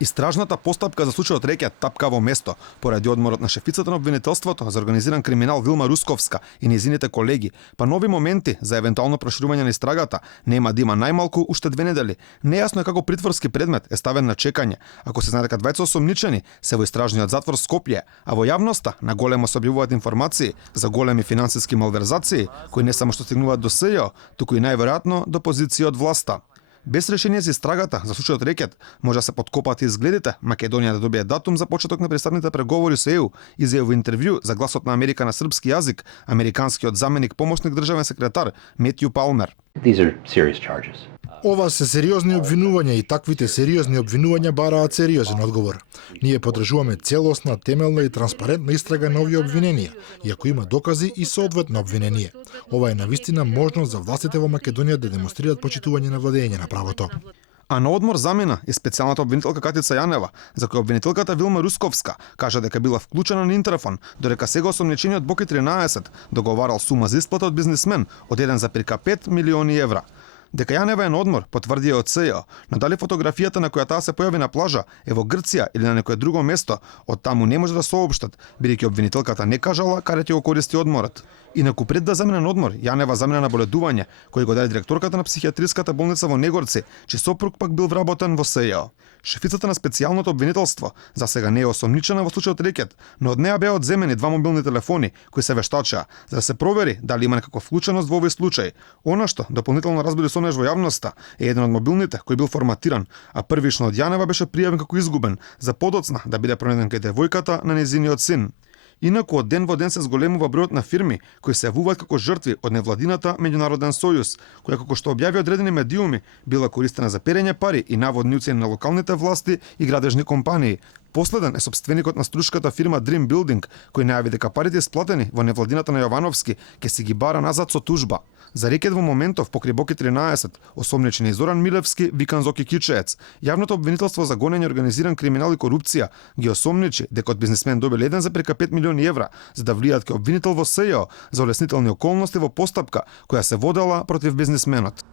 Истражната постапка за случајот Рекет тапка во место поради одморот на шефицата на обвинителството за организиран криминал Вилма Русковска и незините колеги, па нови моменти за евентуално проширување на истрагата нема да има најмалку уште 2 недели. Нејасно е како притворски предмет е ставен на чекање, ако се знае дека двајца осомничени се во истражниот затвор Скопје, а во јавноста на големо се објавуваат информации за големи финансиски малверзации кои не само што стигнуваат до СЈО, туку и најверојатно до позиција од власта. Без решение за истрагата за случајот Рекет може да се подкопат изгледите Македонија да добие датум за почеток на пристапните преговори со ЕУ, изјави во интервју за Гласот на Америка на српски јазик американскиот заменик помошник државен секретар Метју Палмер. Ова се сериозни обвинувања и таквите сериозни обвинувања бараат сериозен одговор. Ние подржуваме целосна, темелна и транспарентна истрага на овие обвиненија, иако има докази и соодветно обвинение. Ова е навистина можност за властите во Македонија да демонстрираат почитување на владење на правото. А на одмор замина и специјалната обвинителка Катица Јанева, за која обвинителката Вилма Русковска кажа дека била вклучена на интерфон, додека сега осомничениот Боки 13 договарал сума за исплата од бизнисмен од 1,5 милиони евра. Дека Јанева е на одмор, потврди од СЈО, но дали фотографијата на која таа се појави на плажа е во Грција или на некое друго место, од таму не може да соопштат, бидејќи обвинителката не кажала каде ќе го користи одморот. Инаку пред да замине на одмор, Јанева замина на боледување, кој го даде директорката на психијатриската болница во Негорци, чиј сопруг пак бил вработен во СЈО. Шефицата на специјалното обвинителство за сега не е осомничена во случајот Рекет, но од неа беа одземени 2 мобилни телефони кои се вештачеа, за да се провери дали има некаква вклученост во овој случај. Она што дополнително разбуди сомнеж во јавноста е еден од мобилните кој бил форматиран, а првично од Јанева беше пријавен како изгубен, за подоцна да биде пронеден кај девојката на нејзиниот син. Инаку од ден во ден се зголемува бројот на фирми кои се јавуваат како жртви од невладината меѓународен сојуз, која како што објави одредени медиуми била користена за перење пари и наводни уцени на локалните власти и градежни компании. Последен е собственикот на струшката фирма Dream Building, кој најави дека парите исплатени во невладината на Јовановски ќе си ги бара назад со тужба. За Рекет во моментов покрај Боки 13, осомничени Зоран Милевски, викан Зоки Кичеец, јавното обвинителство за гонење организиран криминал и корупција ги осомничи дека од бизнисмен добил 1,5 милиони евра за да влијат ке обвинител во СЈО за олеснителни околности во постапка која се водела против бизнисменот.